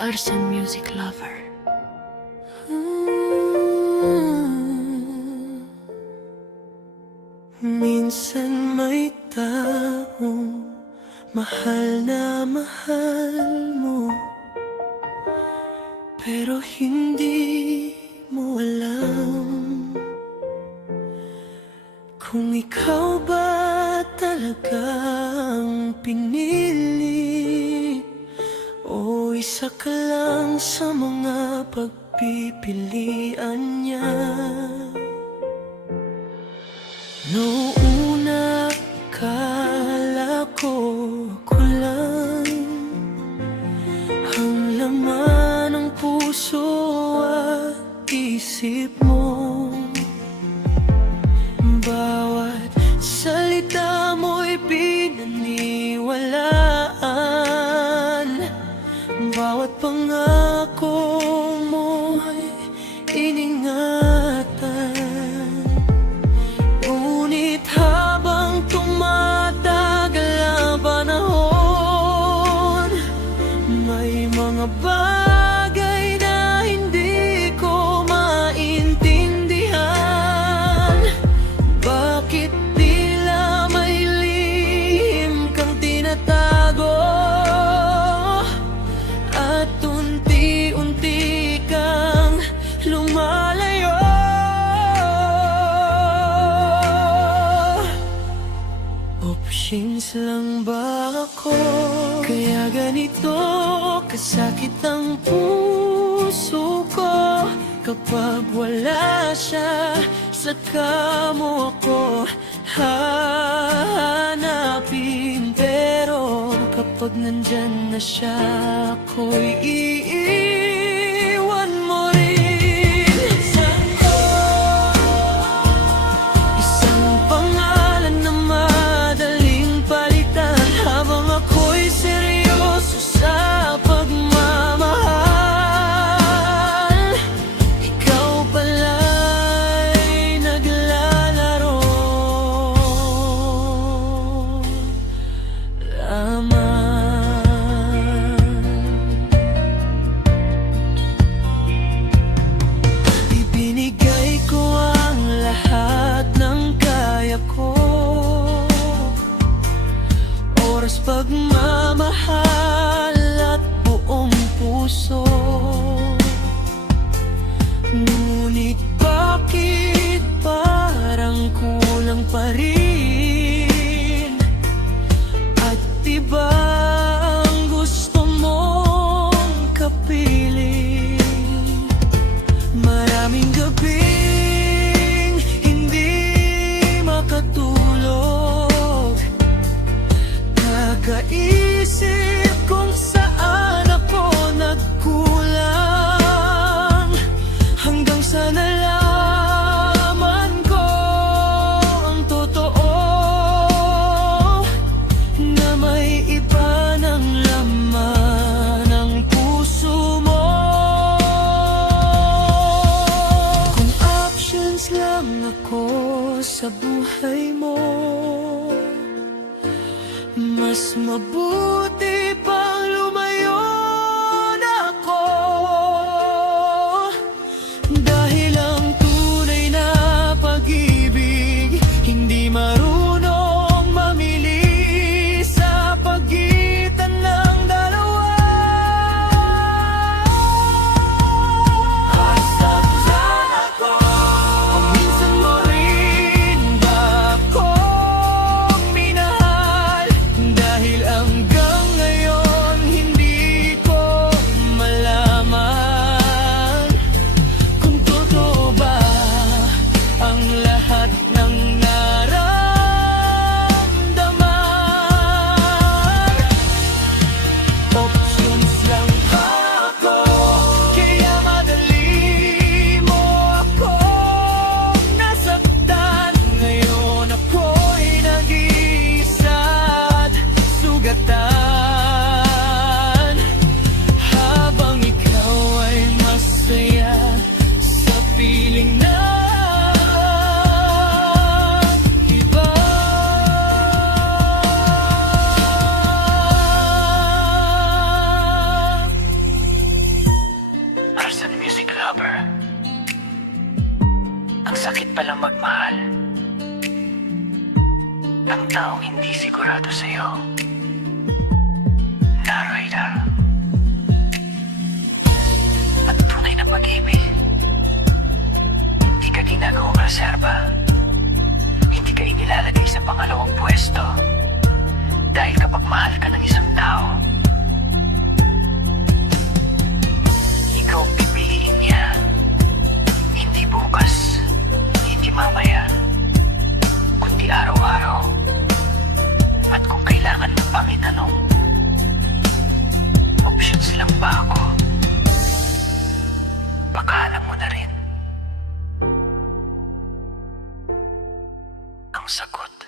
Arsan Music Lover. Minsan may taong mahal na mahal mo, pero hindi mo alam kung ikaw ba talagang pinili o isa ka lang sa mga pagpipilian niya. Noong una, akala ko lang ang laman ng puso at isip mo. Bawat salita mo'y pinaniwalaan, bawat pangako mo'y iningatan. Ngunit habang tumatagal ang panahon, may mga bagay na hindi ko maintindihan. Bakit tila may lihim kang tinatago at unti-unti kang lumalayo? Options lang ba ako? Kaya ganito kasakit ang puso ko kapag wala siya. Saka mo ako hahanapin, pero kapag nandyan na siya, ako'y iiwan mo rin. Isang pangalan na madaling palitan habang ako'y seryoso sa pagmamahal. Ikaw pala'y naglalaro lamang. Ibinigay ko ang lahat ng kaya ko, oras, pagmamahal at buong puso. Ngunit bakit parang kulang pa rin? At iba ang gusto mong kapiling. Maraming gabing hindi makatulog, kakaisip kung saan ako nagkulang, hanggang sa nalaman ko ang totoo, na may iba ng laman ang puso mo. Kung options lang ako sa buhay mo, mas mabuti pang lumayo na ako. Dahil ang tunay na pag-ibig hindi marunong mamili sa pagitan ng dalawa. Hanggang saan ako? O minsan mo rin ba akong minahal? Dahil hanggang ngayon sakit palang magmahal. Ang taong hindi sigurado sa'yo. Narrator. Ang tunay na pag-ibig. Hindi ka ginagawang reserba. Hindi ka inilalagay sa pangalawang pwesto. Dahil kapag mahal ka ng isang tao, ikaw ang pipiliin niya. Hindi bukas, hindi mamaya, kundi araw-araw. At kung kailangan mo pang itanong, options lang ba ako? Baka alam mo na rin ang sagot.